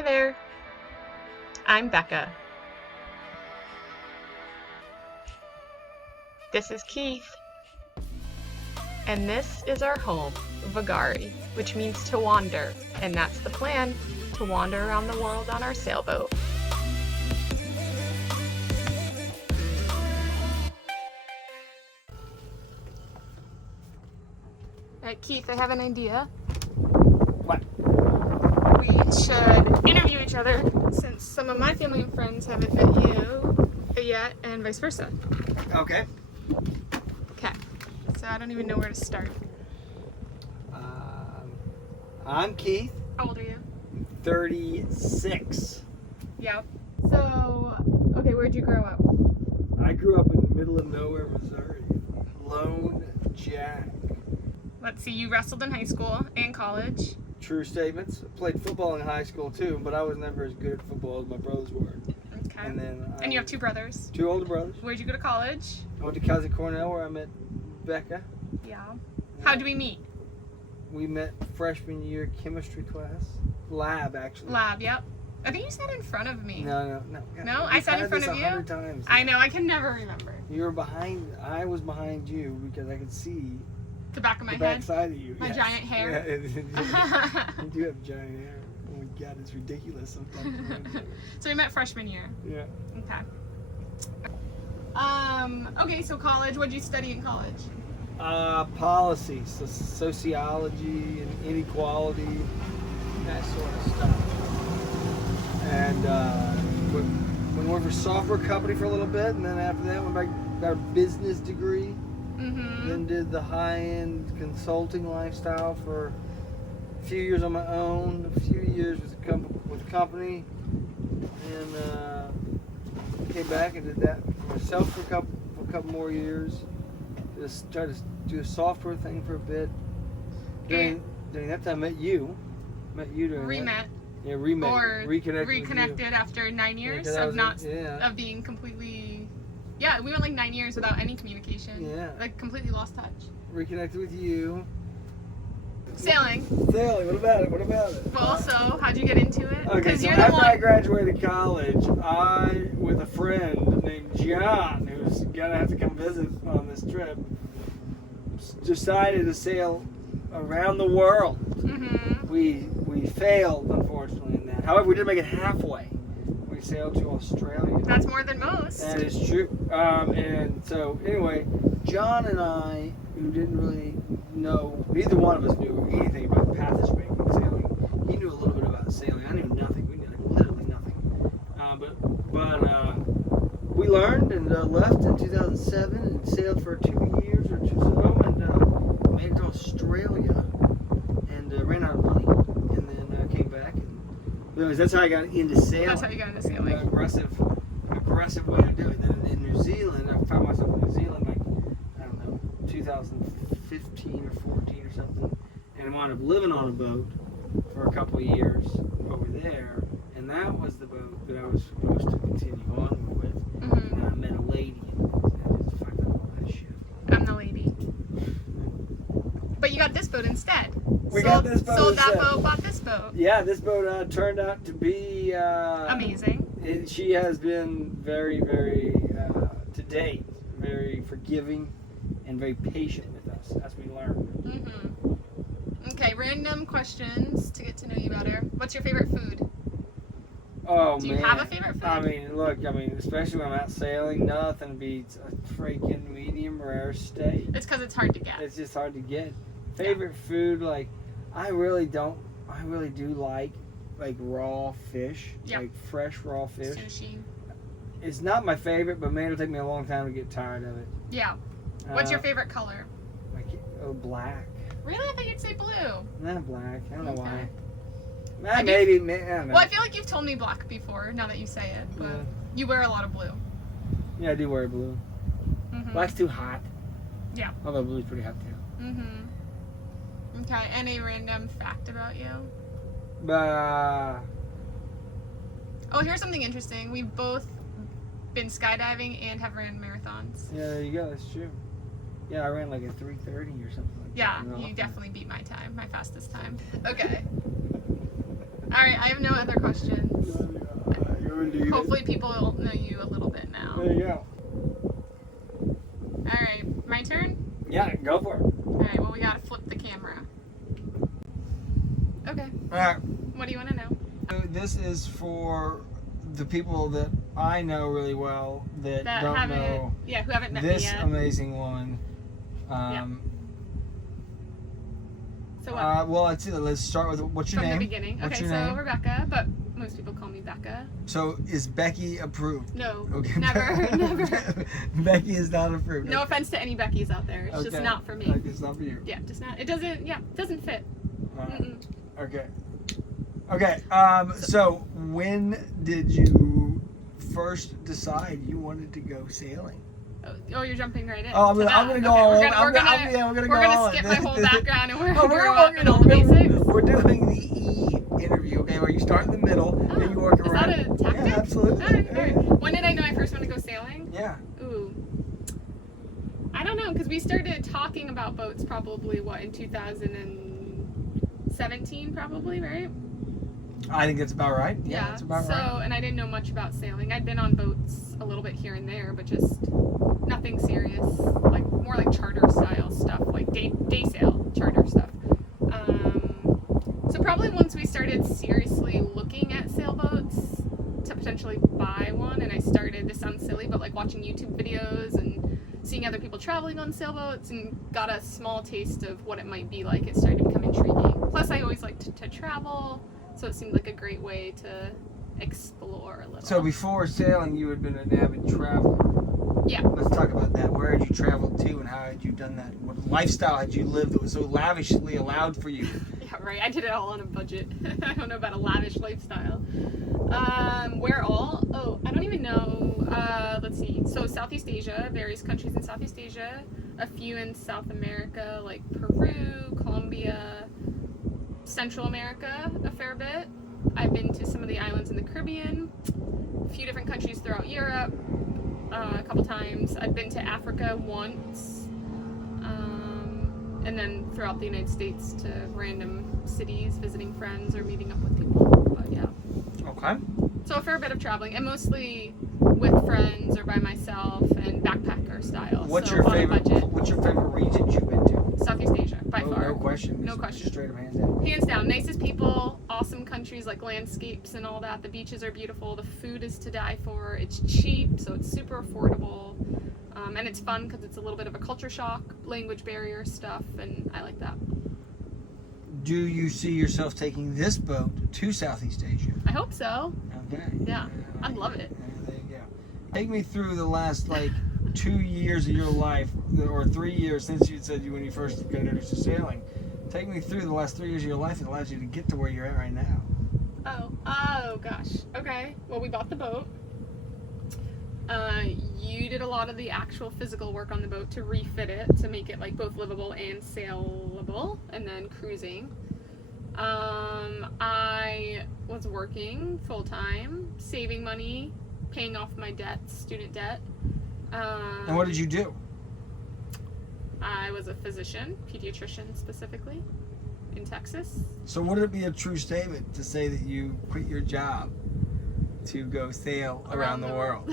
Hey there, I'm Becca. This is Keith. And this is our home, Vagari, which means to wander. And that's the plan, to wander around the world on our sailboat. Keith, I have an idea. What? We should interview each other since some of my family and friends haven't met you yet, and vice versa. Okay. Okay, so I don't even know where to start. I'm Keith, How old are you? 36. Yeah. So, okay, where'd you grow up? I grew up in the middle of nowhere, Missouri. Lone Jack. Let's see, you wrestled in high school and college. True statements. I played football in high school too, but I was never as good at football as my brothers were. Okay. And then And you have two brothers. two older brothers. Where'd you go to college? I went to Kaiser Cornell where I met Becca. Yeah. How do we meet? We met freshman year chemistry class. Lab, actually. Lab, yep. I think you sat in front of me. No. No? I sat in front of you? 100 times. I know, I can never remember. You were behind, I was behind you because I could see The back of my the back head. side of you. My yes. giant hair. Yeah, you do have giant hair. Oh my god, it's ridiculous sometimes. So we met freshman year. Yeah. Okay. Okay, so college, what'd you study in college? Policy, so sociology and inequality, that sort of stuff. And went worked for a software company for a little bit, and then after that went back, got a business degree. Mm-hmm. Then did the high-end consulting lifestyle for a few years on my own, a few years with a company, and came back and did that for myself for a couple more years. Just tried to do a software thing for a bit. During that time, met you during that. Re-met. Yeah, remet. Or Reconnected. reconnected after 9 years 'cause I of was of being completely. Yeah, we went like 9 years without any communication. Yeah. Like completely lost touch. Reconnected with you. Sailing. Sailing. What about it? But also, how'd you get into it? Okay, so you're the after I one. graduated college, I, with a friend named John, who's gonna have to come visit on this trip, decided to sail around the world. Mm-hmm. We failed, unfortunately, in that. However, we did make it halfway. We sailed to Australia. That's more than most. That is true. And so, anyway, John and I, who didn't really know, neither one of us knew anything about passage making sailing. He knew a little bit about sailing. I knew nothing. We knew literally nothing. But we learned and left in 2007 and sailed for 2 years or so and made it to Australia and ran out of money and then came back. And anyways, that's how I got into sailing. That's how you got into sailing. Aggressive way to do it. Then in New Zealand, I found myself in New Zealand like, I don't know, 2015 or 14 or something, and I wound up living on a boat for a couple of years over there, and that was the boat that I was supposed to continue on with. Mm-hmm. And I met a lady and just fucked up all that shit. I'm the lady. But you got this boat instead. Got this boat Sold that instead. boat, bought this boat. Yeah, this boat turned out to be Amazing. She has been very, very, to date, very forgiving and very patient with us as we learn. Mm-hmm. Okay, random questions to get to know you better. What's your favorite food? Oh, Do man. you have a favorite food? I mean, especially when I'm out sailing, nothing beats a freaking medium rare steak. It's because it's hard to get. It's just hard to get. Favorite food, like, I really do like raw fish, Yep. like fresh raw fish. Sushi. It's not my favorite, but man, it'll take me a long time to get tired of it. Yeah. What's your favorite color? Black. Really? I thought you'd say blue. Not black. I don't know Okay. why. Have Maybe, I don't know. Well, I feel like you've told me black before, now that you say it, but Yeah. you wear a lot of blue. Yeah, I do wear blue. Mm-hmm. Black's too hot. Yeah. Although blue's pretty hot too. Mm-hmm. Okay, any random fact about you? Yeah, Oh, here's something interesting. We've both been skydiving and have ran marathons. there you go. That's true. Yeah, I ran like a 3:30 or something like Yeah, that. you definitely beat my time, my fastest time. Okay. All right, I have no other questions. Hopefully. Hopefully people know you a little bit now. There you go. All right, my turn? Yeah, go for it. All right, well, we got to flip the camera. Okay, All right. what do you want to know? This is for the people that I know really well that don't know who haven't met me this yet. amazing woman. So what? Well, let's start with what's your From name? the beginning. What's Okay, your so name? Rebecca, but most people call me Becca. So is Becky approved? No, Okay. never, never. Becky is not approved. No offense to any Beckys out there. It's just Okay. not for me. Okay, it's not for you. Yeah, just not. It doesn't fit. Alright. Mm-mm. Okay. Okay. So when did you first decide you wanted to go sailing? Oh, you're jumping right in. Oh, I'm to gonna that. go Okay, all we're in. gonna, We're gonna we're go gonna all skip in. my whole background and where I Oh, grew up and all the basics. We're doing the E interview, okay? Where you start in the middle and you work Is around. that a tactic? Yeah, absolutely. Alright. When did I know I first wanted to go sailing? Yeah. Ooh. I don't know, because we started talking about boats probably, in 2017 probably, right? I think that's about right. Yeah, Yeah. that's about so, right. and I didn't know much about sailing. I'd been on boats a little bit here and there, but just nothing serious. Like, more like charter style stuff, like day sail charter stuff. So probably once we started seriously looking at sailboats to potentially buy one, and I started, this sounds silly, but like watching YouTube videos and seeing other people traveling on sailboats and got a small taste of what it might be like, it started to become intriguing. Plus I always liked to travel, so it seemed like a great way to explore a little. So before sailing, you had been an avid traveler. Yeah. Let's talk about that. Where had you traveled to, and how had you done that? What lifestyle had you lived that was so lavishly allowed for you? Yeah, right. I did it all on a budget. I don't know about a lavish lifestyle. Where all? Oh, I don't even know. Let's see. So Southeast Asia, various countries in Southeast Asia, a few in South America, like Peru, Colombia, Central America, a fair bit. I've been to some of the islands in the Caribbean, a few different countries throughout Europe, a couple times. I've been to Africa once. And then throughout the United States to random cities, visiting friends or meeting up with people. But yeah. Okay. So a fair bit of traveling, and mostly with friends or by myself, and backpacker style. What's so your on a favorite? budget. What's your favorite regions you've been to? Southeast Asia, by far. No question. No Just question. Straight up hands down. Hands down, nicest people, awesome countries, like landscapes and all that. The beaches are beautiful. The food is to die for. It's cheap, so it's super affordable. And it's fun because it's a little bit of a culture shock, language barrier stuff, and I like that. Do you see yourself taking this boat to Southeast Asia? I hope so. Okay. Yeah, I'd love it. There you go. Take me through the last 2 years of your life, or 3 years since you said when you first got introduced to sailing. Take me through the last 3 years of your life that allows you to get to where you're at right now. Oh gosh. Okay. Well, we bought the boat. You did a lot of the actual physical work on the boat to refit it, to make it like both livable and sailable, and then cruising. I was working full time, saving money, paying off my debts, student debt. And what did you do? I was a physician, pediatrician specifically, in Texas. So would it be a true statement to say that you quit your job to go sail around the world?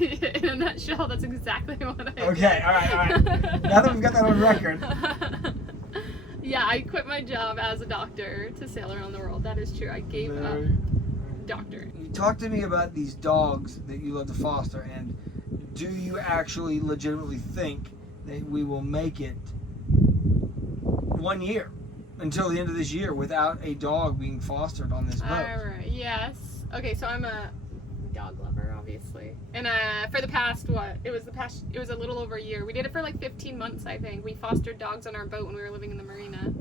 In a nutshell, that's exactly what I did. Okay, all right. Now that we've got that on record. Yeah, I quit my job as a doctor to sail around the world. That is true. I gave up doctoring. You talk to me about these dogs that you love to foster, and do you actually legitimately think that we will make it 1 year until the end of this year without a dog being fostered on this boat? Alright, yes. Okay, so I'm a dog lover, obviously. And for the past, it was a little over a year. We did it for 15 months, I think. We fostered dogs on our boat when we were living in the marina.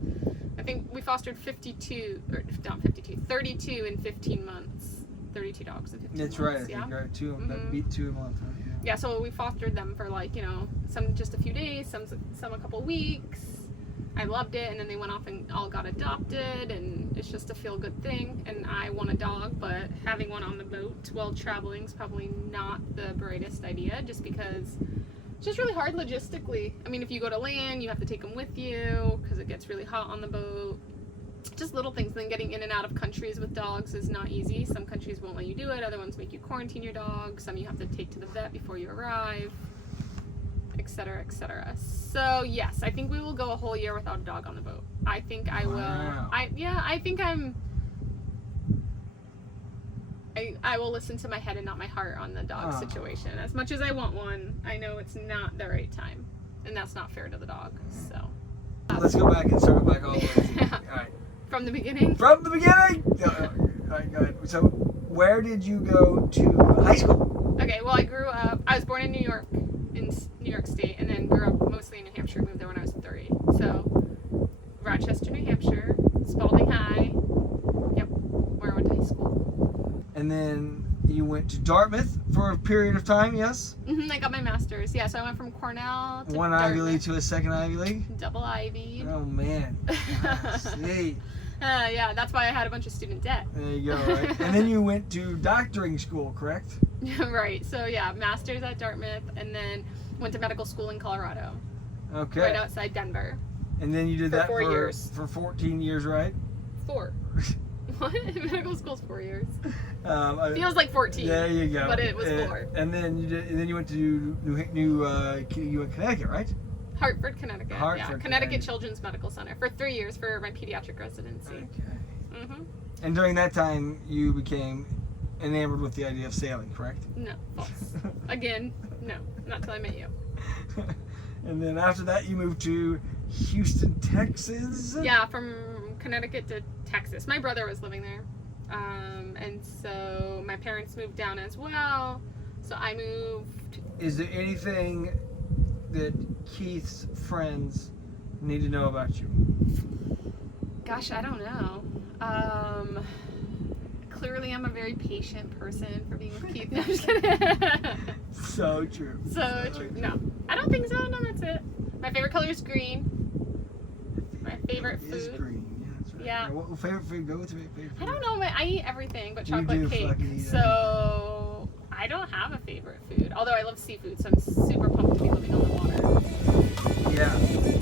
I think we fostered 32 in 15 months. 32 dogs in 15 months. That's right, I yeah? think right, two Mhm. that beat 2 a month, right? Yeah, so we fostered them for some just a few days, some a couple weeks. I loved it, and then they went off and all got adopted, and it's just a feel-good thing. And I want a dog, but having one on the boat while traveling is probably not the brightest idea, just because it's just really hard logistically. I mean, if you go to land, you have to take them with you because it gets really hot on the boat. just little things. Then getting in and out of countries with dogs is not easy. Some countries won't let you do it. Other ones make you quarantine your dog. Some you have to take to the vet before you arrive, etc., etc. So yes, I think we will go a whole year without a dog on the boat. I think I will. Wow. I think I will listen to my head and not my heart on the dog Oh. situation. As much as I want one, I know it's not the right time, and that's not fair to the dog. So Let's go back and circle back all the way. All right. from the beginning. From the beginning. All right, go ahead. So, where did you go to high school? Okay, well, I was born in New York State, and then grew up mostly in New Hampshire. Moved there when I was 3. So, Rochester, New Hampshire, Spalding High. Yep, where I went to high school. And then you went to Dartmouth for a period of time, yes? I got my master's. Yeah, so I went from Cornell to One Ivy League Dartmouth. to a second Ivy League? Double Ivy. Oh, man. See. Yeah, that's why I had a bunch of student debt. There you go, right? And then you went to doctoring school, correct? Right. So yeah, master's at Dartmouth, and then went to medical school in Colorado, Okay. right outside Denver. And then you did For that 4 years. for 14 years, right? 4. What? Medical school's 4 years. I- Feels like 14. There you go. But it was 4. And then you went to you went Connecticut, right? Hartford, Connecticut. Yeah, Hartford, Connecticut Children's Medical Center for 3 years for my pediatric residency. Okay. hmm And during that time, you became enamored with the idea of sailing, correct? No, false. Again, no, not till I met you. And then after that, you moved to Houston, Texas. Yeah, from Connecticut to Texas. My brother was living there. And so my parents moved down as well. So I moved. Is there anything that Keith's friends need to know about you? Gosh, I don't know. Clearly, I'm a very patient person for being with Keith. No, I'm just kidding. So true. So true. No, I don't think so. No, that's it. My favorite color is green. My favorite It is food. green. Yeah, that's right. Yeah. What favorite food? Go with your favorite food. I don't know. I eat everything but You chocolate do cake. fucking eat So I don't have a favorite food. Although I love seafood, so I'm super pumped to be living on the water. Yeah.